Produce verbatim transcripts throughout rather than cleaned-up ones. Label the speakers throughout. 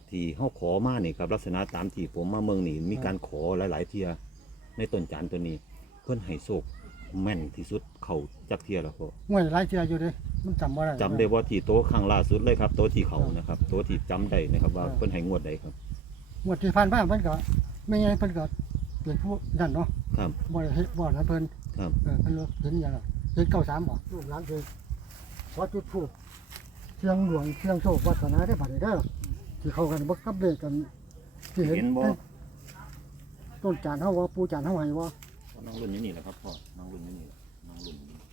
Speaker 1: ที่เฮาขอมานี่ครับลักษณะตามที่ผมมาเมืองนี่มีการขอหลายๆเที่ยในต้นจานตัวนี้ เพิ่นให้โชคแม่นที่สุดเข้าจักเที่ยแล้วพ่อ
Speaker 2: ห่วยหลายเทื่ออยู่เด้มันจำบ่ได้
Speaker 1: จำได้ว่าที่โตะครั้งล่าสุดเลยครับโตะที่เขานะครับโตะที่จำได้นะครับว่าเพิ่นให้งวดใดครับ
Speaker 2: งวดที่ผ่านมาเพิ่นก็ไม่ไงเพิ่นก็เป็นผู้นั่นเนาะ
Speaker 1: ครับ
Speaker 2: บ่ได้เฮ็ดบ่ได้เพิ่น
Speaker 1: ครับ
Speaker 2: เออเพิ่นเห็นหยังล่ะเห็นเก้าสามบ่ลูกหลานคือขอจุดธูปเชียงหลวงเชียงโชควาสนาได้บัดนี้เด้อที่เข้ากันบ่กับเลขกันที่เห็น
Speaker 1: เห็นบ่
Speaker 2: ต้นจานเฮาว่าปูจานเฮาให้ว่า
Speaker 1: น้องรุ่นอยู่นี่แหละครับพ่อน้องรุ่นอยู่นี่แหละน้องรุ่นอยู่นี่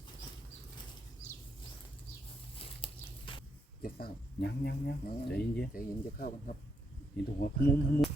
Speaker 1: จะเข้า
Speaker 3: ยังยังยังใจเย็น
Speaker 1: ใจเย็นจะเข้ากันครับ
Speaker 3: ๆเห็นตัวหัวขมุมขมุม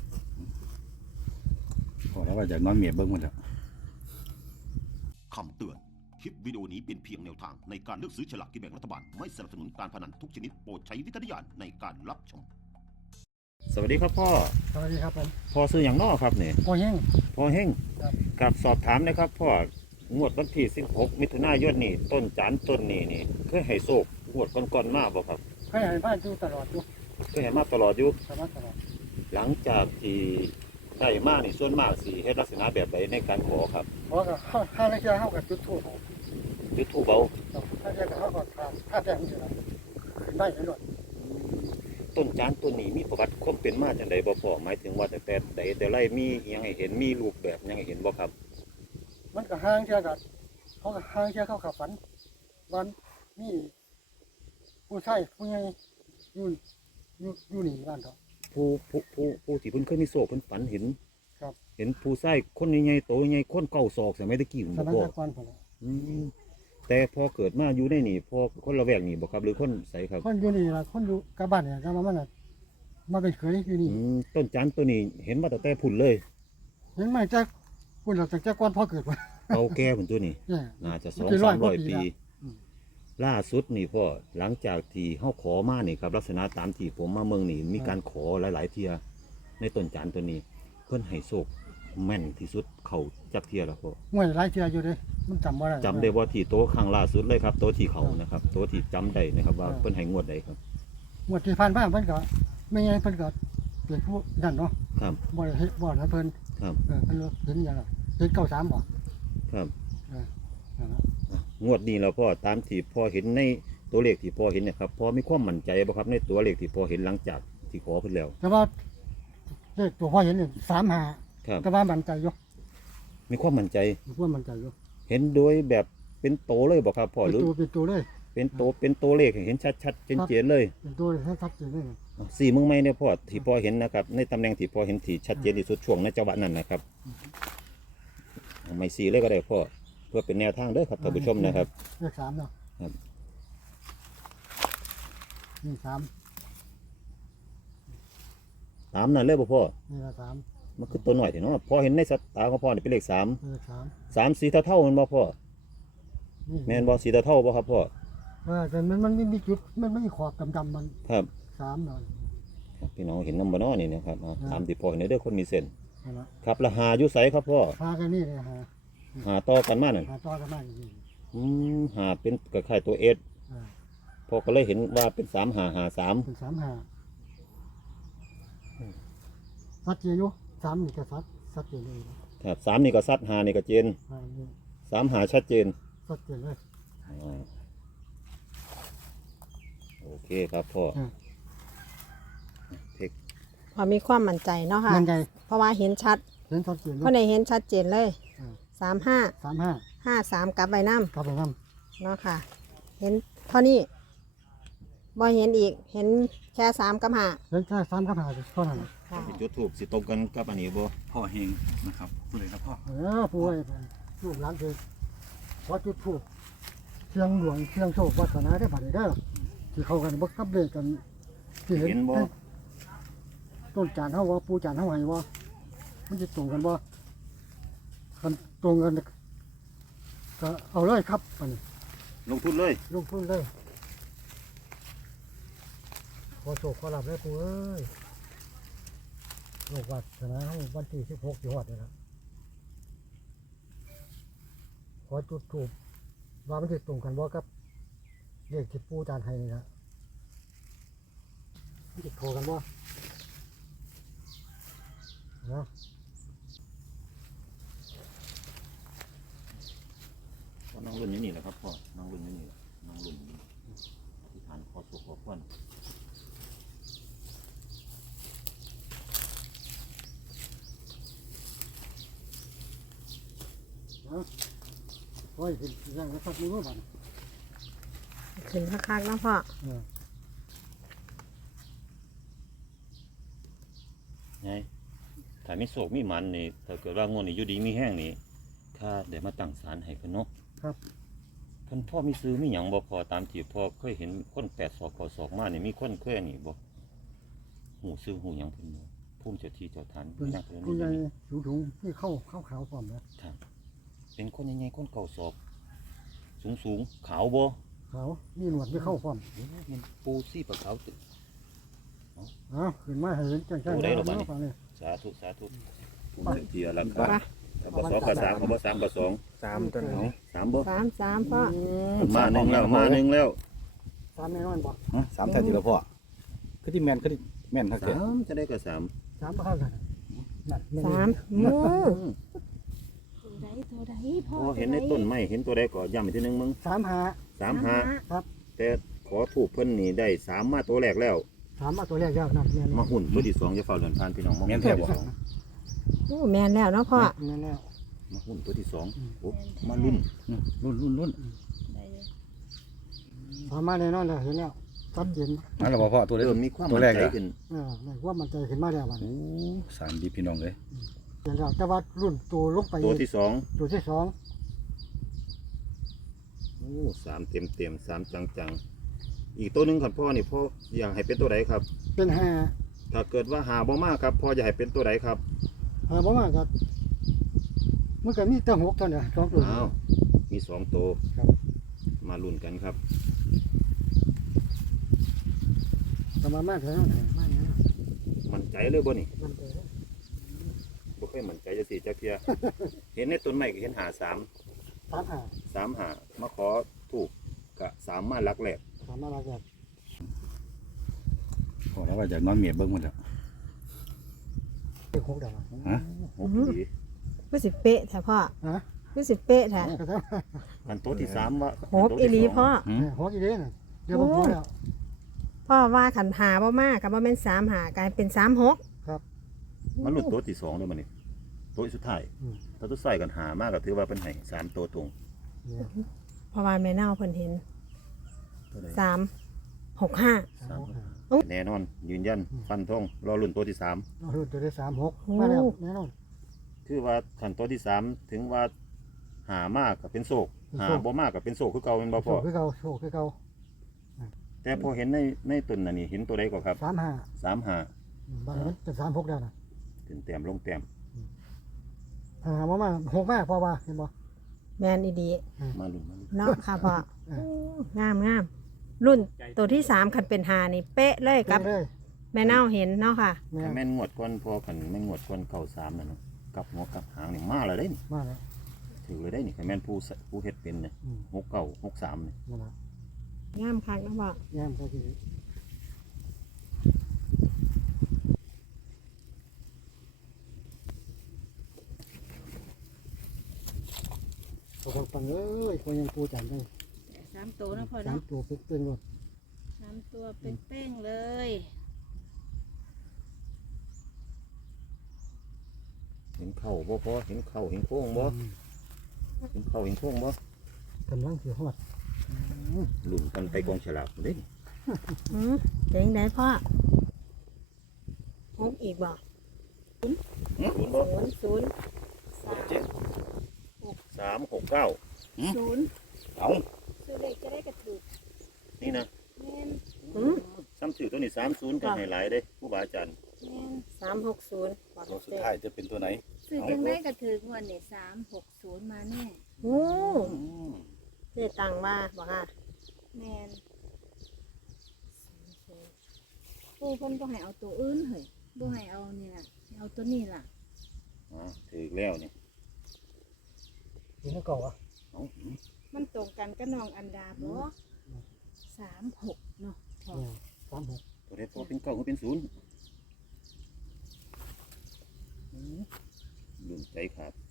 Speaker 3: พอแล้วว่าจากนอนเมียเบิ้งหมดแล้ว
Speaker 4: คำเตือน คลิปวิดีโอนี้เป็นเพียงแนวทางในการเลือกซื้อฉลากกินแบ่งรัฐบาล ไม่สนับสนุนการพนันทุกชนิดโปรดใช้วิจารณญาณในการรับชม
Speaker 1: สวัสดีครับพ่อ
Speaker 2: สวัสดีครับผม
Speaker 1: พ่อซื้ออย่างนอครับเนี่ย
Speaker 2: พ่อแห้ง
Speaker 1: พ่อเฮง
Speaker 2: ครับ
Speaker 1: กับสอบถามนะครับพ่องวดวันที่สิบหกมิถุนายนนี่ต้นจานต้นนี้นี่เคยให้โชคงวดก่อนๆมาบ่ครับ
Speaker 2: เคยให้บ้านอยู่ตลอดอยู่
Speaker 1: เคยให้มาตลอดอยู่
Speaker 2: สามารถตลอด
Speaker 1: หลังจากที่ได้มานี่ส่วนมากสิเฮ็ดลักษณะแบบใดในการขอครับ
Speaker 2: เพราะก็เฮาถ้าได้เจอเฮาก็จุดธูป
Speaker 1: จุดธูปเบา
Speaker 2: ถ้าเจอเฮาก็ทานถ้าแจ้งนี่ล่ะขึ้นได้ตลอด
Speaker 1: ต้นจานต้นนี้มีประวัติความเป็นมาจังไดบ่พ่อหมายถึงว่าแต่แต่ใดแต่ไรมีอิหยังให้เห็นมีรูปแบบอิหยังให้เห็นบ่ครับ
Speaker 2: มันก็ห่างเชื่อกันเขาก็ห่างเชื่อเขาขับฝันวันนี่ผู้ชายผู้ใหญ่อยู่อยู่อยู่นี่บ้านเขา
Speaker 1: ผู้ผู้ผู้ผู้ที่เพิ่นเคยมีโชคเพิ่นฝันเห็น
Speaker 2: ครับ
Speaker 1: เห็นผู้ชายคนใหญ่ๆโตใหญ่คนเก้าศอกสมัยตะกี้ผม
Speaker 2: ส
Speaker 1: บ่
Speaker 2: มัย
Speaker 1: พ่อ
Speaker 2: แต่ก่อนผมน่ะ
Speaker 1: อืมแต่พอเกิดมาอยู่ในนี่พอคนละแวกนี่บ่ครับหรือคนไสครับ
Speaker 2: คนอยู่นี่ล่ะคนอยู่กับบ้านเนี่ยก็มามันน่ะมาเป็นเคยอยู่นี่
Speaker 1: อืมต้นจานตัวนี้เห็นมาตั้งแต่พุ่นเลย
Speaker 2: เห็นไหมจากคุณเราจากก่อนพ่อเกิดวะ
Speaker 1: เก่าแก่พุ่นตัวนี้
Speaker 2: เนี่ย
Speaker 1: น่าจะ
Speaker 2: มันจะร้อยกว่า
Speaker 1: สองถึงสามร้อย
Speaker 2: ปี
Speaker 1: ปี
Speaker 2: แล้วอืม
Speaker 1: ล่าสุดนี่พ่อหลังจากที่เฮาขอมานี่ครับลักษณะตามที่ผมมาเมืองนี่มีการขอหลายๆเที่ยในต้นจานตัวนี้ เพิ่นให้โชคแม่นที่สุดเข้าจักเที่ยแล้วพ่อ
Speaker 2: ห่วยหลายเชื่ออยู่เด้มันจำบ่ได้
Speaker 1: จำได้ว่าที่โต๊ะครั้งล่าสุดเลยครับโต๊ะที่เขานะครับโต๊ะที่จำได้นะครับว่าเพิ่นให้งวดใดครับ
Speaker 2: งวดที่ผ่านมาเพิ่นก็ไม่ไงเพิ่นก็เป็นผู้นั่นเนาะ
Speaker 1: ครับ
Speaker 2: บ่ได้เฮ็ดบ่ได้เพิ่น
Speaker 1: ครับ
Speaker 2: เออเพิ่นเห็นหยังล่ะเห็นเก้าสามบ่
Speaker 1: ครับ
Speaker 2: เออนั่นล่ะ
Speaker 1: งวดนี้แล้วพ่อตามที่พ่อเห็นในตัวเลขที่พ่อเห็นเนะครับพ่อมีความมั่นใจบ่ครับในตัวเลขที่พ่อเห็นหลังจากที่ขอเพิ่นแล้ว
Speaker 2: แต่ว่าเลขตัวพ่อเห็นนี่สามห้า
Speaker 1: ครับ
Speaker 2: แต่ว่ามั่นใจอยู่
Speaker 1: มีความมั่นใจ
Speaker 2: มีความมั่นใจอยู่
Speaker 1: เห็นโดยแบบเป็นโตเลยบ่ครับพ่อ
Speaker 2: เป็น
Speaker 1: หรือ
Speaker 2: ตัวเป็นตัวเลย
Speaker 1: เป็นโตเป็นตัวเลขให้เห็นชัดๆเจนๆเลย
Speaker 2: เป็นตัวเลยให้ชัดเจนเลย
Speaker 1: อ่ะสี่เมืองใหม่เนี่ยพ่อที่พ่อเห็นนะครับในตำแหน่งที่พ่อเห็นที่ชัดเจนที่สุดช่วงในจังหวะนั้นนะครับเอาไม่สี่เลยก็ได้พ่อเพื่อเป็นแนวทางเด้อครับท่านผู้ชมนะครับ
Speaker 2: เลขสามเนาะ
Speaker 1: ครับ
Speaker 2: นี่สาม
Speaker 1: ตามนั้นเลยบ่พ่อ
Speaker 2: นี่ละสาม
Speaker 1: มันคือตัวหน่อยเถอะเนาะพ่อเห็นในสายตาของพ่อนี่เป็นเลขสาม
Speaker 2: นี่ละสาม
Speaker 1: สามสีเท่าๆมันบ่พ่อ
Speaker 2: นี่
Speaker 1: แม่นบ่สีเท่าๆบ่ครับพ่อ
Speaker 2: เออแต่มันมันไม่มีจุดมันไม่มีขอบดำๆมัน
Speaker 1: ครับ
Speaker 2: สามหน่อย
Speaker 1: พี่น้องเห็นน้ำบ่เนาะนี่นะครับอ่ะ
Speaker 2: ครับ
Speaker 1: ตามที่พ่อเห็นเด้อคนมีเส้น
Speaker 2: นั่นละ
Speaker 1: ครับและหาอยู่ไสครับพ่อ
Speaker 2: พากันนี่เลยหา
Speaker 1: หาต่อกันมานั่น
Speaker 2: หาต่อกันมาอย่างนี้
Speaker 1: อืมหาเป็นคล้ายๆตัวเอส
Speaker 2: เออ
Speaker 1: พ่อก็เลยเห็นว่าเป็นสามหาหาสาม
Speaker 2: เป็นสามหาสัดเจนอยู่สามนี่ก็สัดสัดเจนเลยนะครับ
Speaker 1: สามนี่ก็ซัดหานี่ก็เจน
Speaker 2: อ่านี่
Speaker 1: สามหาชัดเจน
Speaker 2: สัดเจนเลย
Speaker 1: อ่าโอเคครับพ่อ
Speaker 2: อ่า
Speaker 1: เทค
Speaker 5: พอมีความมั่นใจเนาะค่ะ
Speaker 2: มันใหญ่
Speaker 5: เพราะว่าเห็นชัด
Speaker 2: เห็นสัดเจนอยู่
Speaker 5: เพราะในเห็นชัดเจนเลย
Speaker 2: อ่า
Speaker 5: สามห้า
Speaker 2: สามห้า
Speaker 5: ห้าสามกลับใบน้
Speaker 2: กลับไปน้
Speaker 5: ำเนาะค่ะ เห็นเท่านี้บ่เห็นอีกเห็นแค่สามกับห้า
Speaker 2: ำเห็นแค่สามกับห้าเท่านั้นน่ะ
Speaker 5: ค่ะ
Speaker 1: จุดถูกสิตรงกันกับอันนี้บ่
Speaker 3: พ่อเฮงนะครับพูดเลยนะพ่อ
Speaker 2: เออป่วยลูกหลานคือขอจุดทูปเชียงหลวงเชียงโชควาสนาได้บัดนี้เด้อที่เข้ากันบ่กับเลขกันที่เห็น
Speaker 1: เห็นบ่
Speaker 2: ต้นจานเฮาว่าปูจานเฮาให้ว่ามันจะตรงกันบ่คันตรงกันก็เอาเลยครับอันนี้
Speaker 1: ลงทุนเลย
Speaker 2: ลงทุนเลยขอโชคขอลาภเลยปูเอ้ยโลกวัดชนะวันที่สิบหกสิฮอดนี่ล่ะขอจุดถูกว่ามันจะตรงกันบ่กับเลขที่ปูจานให้นี่ล่ะมันจะโทรกันบ่เนาะ
Speaker 1: พ่อนั่งรุ่นนี้นี่แหละครับพ่อนั่งรุ่นนี้นี่แหละนั่งรุ่นนี้อธิษฐานขอสุขขอพร
Speaker 2: โอ้ยเป็นอย่างนะครับมือว่าบัน
Speaker 5: ขึ้นคักๆเนาะพ่อ
Speaker 2: เออ
Speaker 1: ไงถ้ามีโศกมีหมันนี่ถ้าเกิดว่างวดนี่อยู่ดีมีแห้งนี่ข้าเดี๋ยวมาตั้งศาลให้เพิ่นเนาะ
Speaker 2: ครับ
Speaker 1: เพิ่นพ่อมีซื้อมีหยังบ่พอตามที่พ่อเคยเห็นคนแปดศอกเก้าศอกมานี่มีคนเคยอันนี่บ่หูซื้อหูหยังเพิ่นบ่ภูมิเจ้าที่เจ้าทาน
Speaker 2: เป็น
Speaker 1: นักเพิ่น
Speaker 2: ผู้ใหญ่
Speaker 1: นี่
Speaker 2: สูงถุงที่เข้าเข้าขาวพร้อมแล้ว
Speaker 1: ครับเป็นคนใหญ่ๆคนเก้าศอกสูงๆขาวบ่
Speaker 2: ขาวมีหนวดไม่เข้าพร้อม
Speaker 1: โอ้เป็นปูซี่ปลาขาวตึ
Speaker 2: อ้าวขึ้นมาให้เห็นจังๆ
Speaker 1: โอ้ได้หรอบัดนี้
Speaker 2: ฟังนี่
Speaker 1: สาธุสาธุภูมิเจ้าที่อารักขา
Speaker 5: ไป
Speaker 1: ถ้าบ่สองก็สามถ้าบ่สามก็สอง
Speaker 3: สามตัวไหน
Speaker 1: สามบ่
Speaker 5: สามสามพ่อ
Speaker 1: มาหนึ่งแล้วมาหนึ่งแล้ว
Speaker 2: สามแน่นอนบ่
Speaker 3: ฮะสามแท้ทีละพ่อคือที่แม่นคือที่แม่นทัก
Speaker 1: สา
Speaker 3: เกิด
Speaker 1: มจะได้ก็สาม
Speaker 2: สามบ่เข้ากันนั่นแน
Speaker 5: สามหมู
Speaker 6: ตัวใดตัวใดพ่อ
Speaker 1: พอเห็นในต้นไม้เห็นตัวใดก็ย้ำอีกทีหนึงมึง
Speaker 2: สามหา
Speaker 1: สามห้า
Speaker 2: ครับ
Speaker 1: แต่ขอถูกเพิ่นนี่ได้สามมาตัวแรกแล้ว
Speaker 2: สามมาตัวแรกแล้วนั่นแม่น
Speaker 1: มาหุ่นตัวที่สองจะเฝ้าเรือนพานพี่น้องมา
Speaker 3: แม่
Speaker 1: หุ่
Speaker 3: น
Speaker 1: น
Speaker 3: แท้
Speaker 1: ตัว
Speaker 3: บ่
Speaker 1: ที่สอง
Speaker 5: โอ้แมนแล้วเนาะพ่อ
Speaker 2: แม่นแล้ว
Speaker 1: มาหุ่นตัวที่สองโอ้มารุ่น
Speaker 3: รุ่นรุ่นรุ่น
Speaker 6: ได้อยู่
Speaker 2: สามมาแน่นอนแล้วเห็นแล้วชัดเจน
Speaker 3: นั่นแหละบ่พ่อตัวเล็ก
Speaker 1: เริ่มมีความ
Speaker 3: ตัว
Speaker 1: มั่น
Speaker 3: แรก
Speaker 1: ใจ
Speaker 3: อะ
Speaker 1: ขึ้น
Speaker 2: เออได้ว่ามันใจขึ้นมาแล้ววัน
Speaker 3: โอ้สามดีพี่น้องเลย
Speaker 2: เห็นแล้วแต่ว่ารุ่นตัวลงไป
Speaker 1: ตัวที่สอง
Speaker 2: ตัวที่สอง
Speaker 1: โอ้สามเต็มเต็มสามจังจังอีกตัวหนึ่งครับพ่อนี่พ่ออยากให้เป็นตัวใดครับ
Speaker 2: เป็นห้า
Speaker 1: ถ้าเกิดว่าหาบ่มากครับพ่ออยากให้เป็นตัวใดครับ
Speaker 2: หาบ่มาก็มันก็มีตั้งหกเท่านั้นสองตัว
Speaker 1: อ้าวมีสองตัว
Speaker 2: ครับ
Speaker 1: มาลุ้นกันครับ
Speaker 2: ก็มามากแล้วนะมากแล้ว
Speaker 1: มั่นใจเลยบ่นี่
Speaker 2: มันใจแล้ว
Speaker 1: บ่เคยมั่นใจจะสิจักเทีย เห็นในต้นไม้ก็เห็นหาสาม
Speaker 2: สามหา
Speaker 1: สามหามาขอถูกกะสามมาหลักแหลก
Speaker 2: สามมาแล้วกัน
Speaker 3: พ่อแล้วว่าจากนอนเมียเบิ่งหมดแล้ว
Speaker 2: เป็นหกดาว
Speaker 3: ฮะ
Speaker 1: หกดี
Speaker 5: ก็สิเป๊ะแท้พ่อ
Speaker 2: ฮะ
Speaker 5: ก็สิเป๊ะแท้
Speaker 2: ก็ได้
Speaker 1: อันโต๊ะที่สามว่า
Speaker 5: หกอีหลีพ่อ
Speaker 3: หืม
Speaker 2: หกอีเด้น่ะเดี๋ยวผมพูดแล้ว
Speaker 5: พ่อว่าขันหาบ่มากกับว่าเป็นสามหากลายเป็นสามหก
Speaker 1: มันหลุดโต๊ะที่สองเลยมันนี่โต๊ะสุดท้าย
Speaker 2: อืม
Speaker 1: ถ้าตัวใส่กันหามากก็ถือว่าเป็นไห้สามตัวตรง
Speaker 2: เนี่ย
Speaker 5: เพราะว่าแม่เน่าเพิ่นเห็น
Speaker 1: ตัวใด
Speaker 5: สามหกห้า
Speaker 2: สามหกห้า
Speaker 1: แน่นอนยืนยันฟันธงรอลุ่นตัวที่สาม
Speaker 2: เราเห็นตัวได้สามหกมาแล้วแน่นอน
Speaker 1: คือว่าขันตัวที่สามถึงว่าหามากกับเป็นโศก
Speaker 2: เป็น
Speaker 1: หา
Speaker 2: โศก
Speaker 1: บ่มากกับเป็นโศกคือเก่าเป็นบ่พ
Speaker 2: โช
Speaker 1: อ
Speaker 2: คคือเก่าโชคคือเก่า
Speaker 1: แต่พอเห็นในในต้นน่ะนี่เห็นตัวใดก็ครับ
Speaker 2: สามห้า
Speaker 1: สามหา
Speaker 2: อืมบางนั้นเป็นสามหกแล้วนะ
Speaker 1: ขึ้นแต้มลงแต้ม
Speaker 2: หามามาหกมากพอว่าเห็นบ่
Speaker 5: แมนอีดี
Speaker 1: มาลุ้นมาลุ้น
Speaker 5: เนาะค่ะพ่อ
Speaker 2: เออ
Speaker 5: งามงามรุ่นตัวที่สามคันเป็นหานี่เป๊ะเลยกับ
Speaker 2: เลย
Speaker 5: แม่เน่าเห็นเนาะค่ะ
Speaker 2: แม่
Speaker 1: ถ้าแม่นงวดก้อนพอขันแม่นงวดก้อนเก่าสามน่ะเนาะกลับหัวกลับหางนี่มาเลยได้นี่
Speaker 2: มาแล้ว
Speaker 1: ถือเลยได้นี่ถ้าแม่นผู้สผู้เฮ็ดเป็นเนี่ย
Speaker 2: อืม
Speaker 1: หกเก่าหกสามเนี่ย
Speaker 2: มาแล้ว
Speaker 5: งามคักเนาะพ่อ
Speaker 2: แย้มก็คือขอบคุณปังเอ้ยคนยังปูจันได้
Speaker 6: สามตัวนะพ่อ
Speaker 2: สา
Speaker 6: เนาะ
Speaker 2: มตัวเป็นเป็นหมด
Speaker 6: สามตัวเป็นเป้งเลย
Speaker 1: เห็นเข่าบ่พอเห็นเข่าเห็นโค้งบ่
Speaker 2: อืม
Speaker 1: เห็นเข่าเห็นโค้งบ่
Speaker 2: กำลังเสียหอด
Speaker 1: ลุ้นกันไปกองฉลากเด้นี่
Speaker 5: อืมเจ๋งได้พ่อหกอีกบ่
Speaker 1: ศูนย์บ่
Speaker 5: ศูนย์ศูนย์
Speaker 6: สาม
Speaker 1: สามหกเก้า
Speaker 6: ศูนย์
Speaker 3: เอา
Speaker 6: ซื้อเลขจะได้กระถูก
Speaker 1: นี่นะ
Speaker 6: แม่น
Speaker 5: อืม
Speaker 1: ซ้ำสื่อตัวนี้สามศูนย์กันให้หลายเด้ผู้บาอาจารย์
Speaker 6: แม่น
Speaker 5: สามหกศูนย์บอก
Speaker 3: ตัวสุด
Speaker 5: เจ๊
Speaker 3: ท้ายจะเป็นตัวไหน
Speaker 6: ซื้อจังได้กระถือกงวันนี้สามหกศูนย์มาแน่
Speaker 5: โอ้เจ๊ตังว่าบอกค่ะ
Speaker 6: แม่นปูเพิ่นบ่ให้เอาตัวอื่นเฮ้ยบ่ให้เอานี่ล่ะให้เอาตัวนี้ล่ะ
Speaker 1: อ่าถือแล้วนี่
Speaker 2: อยู่ในเก่าอ่ะ
Speaker 1: เอา
Speaker 6: มันตรงกันกับน้องอันดาบ่สามหกเนาะพ่อ
Speaker 2: เนี่ยสามหก
Speaker 1: ตัวใดพอเป็นเก้าก็เป็นศูนย์
Speaker 6: ส
Speaker 1: ใจขาด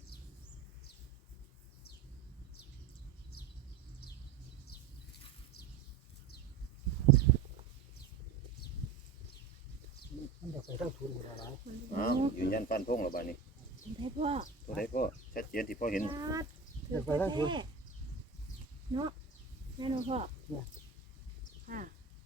Speaker 2: มันจะไปทั้งทุนอยู่แล้ว
Speaker 1: อ้าวยืนยันฟันธงแล้วบัดนี้
Speaker 6: ได้พ่อ
Speaker 1: ตัวใดพ่อชัดเจนที่พ่อเห็น
Speaker 6: ครับถือไปแท้เนาะแม่นบ่พ่อค่ะ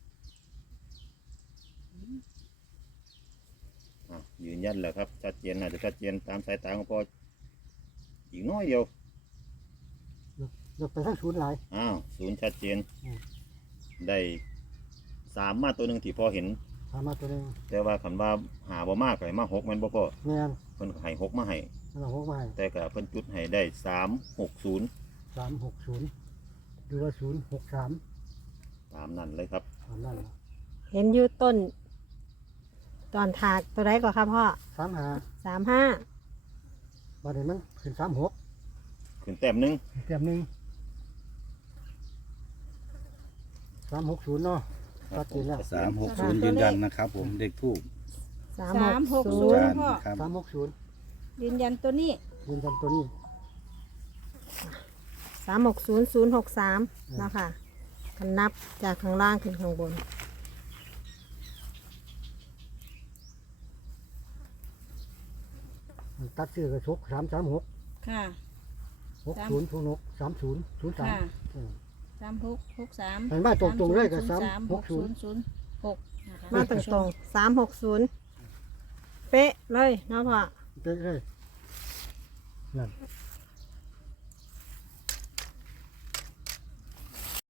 Speaker 1: อ่ะยืนยันแล้วครับชัดเจนน่าจะชัดเจนตามสายตาของพ่ออีกน้อยเดียว
Speaker 2: จะไปทั้งทุนหลาย
Speaker 1: อ้าวศูนย์ชัดเจน
Speaker 2: อืม
Speaker 1: ได้สามมาตัวหนึ่งที่พ่อเห็น
Speaker 2: ถามมาตัวนึง
Speaker 1: แต่ว่าคันว่าหาบ่มากก็ให้มาหกแมันบ่พ่อ
Speaker 2: แม่น
Speaker 1: เพิ่นก็ให้หกมาให้
Speaker 2: เราหกมาให้
Speaker 1: แต่ก็เพิ่นจุดให้ได้สามหกศูนย์
Speaker 2: สามหกศูนย์หรือว่าศูนย์หกสาม
Speaker 1: ตามนั้นเลยครับ
Speaker 2: ตามนั้นล่ะ
Speaker 5: เห็นอยู่ต้น ตอนถากตัวใดก็ครับพ่อ
Speaker 2: สามหา
Speaker 5: สามห้า
Speaker 2: บัดนี้มันขึ้นสามหก
Speaker 1: ขึ้นแต้มหนึง
Speaker 2: เต็มหนึ่งสามหกศูนย์เนาะชัดเจนแล้ว
Speaker 3: สามหกศูนย์ยืนยันนะครับ ผมเด็กทูบ
Speaker 5: สาม
Speaker 6: สาม
Speaker 5: ห
Speaker 6: ห
Speaker 5: ก
Speaker 6: ก
Speaker 5: ศู
Speaker 6: ศู
Speaker 5: น
Speaker 6: น
Speaker 5: ย์
Speaker 6: ย์พ่อ
Speaker 3: ครับ
Speaker 2: สามหกศูนย์
Speaker 6: ยืนยันตัวนี้
Speaker 2: ยืนยันตัวนี้
Speaker 5: สามหกศูนย์ศูนย์หกสามเนาะค่ะกันนับจากข้างล่างขึ้นข้างบน
Speaker 2: มันตัดชื่อกระชกสามสามหก
Speaker 6: ค่ะ
Speaker 2: หกศูนย์ศูนย์หกสามศูนย์ศูนย์สาม
Speaker 6: ค่ะ สามหกหกสาม
Speaker 2: เห็นไหมตรงๆเลยกับสาม
Speaker 6: ห
Speaker 2: ห
Speaker 6: ก
Speaker 2: ก
Speaker 6: ศู
Speaker 2: ศู
Speaker 6: น
Speaker 2: นย์
Speaker 6: ย์ศูนย์หกนะคะ
Speaker 5: มาตรงตรงสามหกศูนย์เป๊ะเลยเนาะพ่อ
Speaker 2: เป๊ะเลยนั่น